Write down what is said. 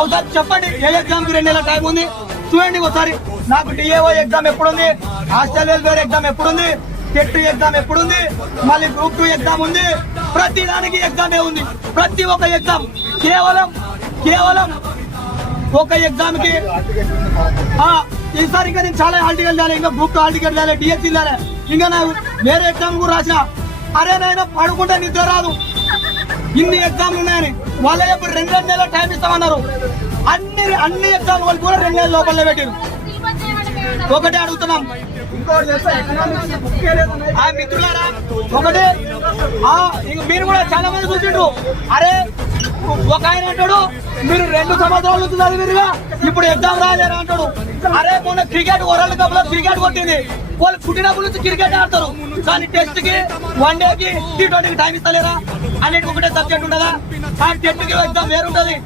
ఒకసారి చెప్పండి, ఏ ఎగ్జామ్ కి 2 నెలల టైం ఉంది చూడండి ఒకసారి. నాకు DAO exam ఎప్పుడుంది, hostel welfare exam ఎప్పుడుంది, TET exam ఎప్పుడుంది, మళ్ళీ గ్రూప్ 2 ఎగ్జామ్ ఉంది. ప్రతి దానికి ఎగ్జామే ఉంది. ప్రతి ఒక్క ఎగ్జామ్ కేవలం ఒక ఎగ్జామ్ కి ఈసారి ఇంకా నేను చాలా హాల్ టికెట్ లేలే, ఇంకా గ్రూప్ 2 హాల్ టికెట్ లేలే, డిఎస్సీ లేలే, ఇంకా నా వేరే ఎగ్జామ్ కూడా రాసిన. అరే నాయన పడుకుంటే నిద్ర రాదు, ఇన్ని ఎగ్జామ్లు ఉన్నాయని. వాళ్ళ ఇప్పుడు 2 నెలల టైం ఇస్తామన్నారు. అన్ని ఎగ్జామ్ వాళ్ళు కూడా 2 నెలల లోపల పెట్టారు. ఒకటే అడుగుతున్నాం, మిత్రులారా, ఒకటే మీరు కూడా చాలా మంది చూసిండ్రు. అరే ఒక ఆయన అంటాడు, మీరు 2 సంవత్సరాల నుంచి చదివిరుగా, ఇప్పుడు ఎగ్జామ్ రాలేరా అంటాడు. అరే మొన్న క్రికెట్ వరల్డ్ కప్ లో క్రికెట్ కొట్టింది, వాళ్ళు పుట్టినప్పటి నుంచి క్రికెట్ ఆడతారు, కానీ టెస్ట్ కి, వన్ డే కి, T20కి టైం ఇస్తలేరా? అన్నిటికి ఒకటే సబ్జెక్ట్ ఉండదా? ఆ టెస్ట్ కి ఎగ్జామ్ వేరుంటది,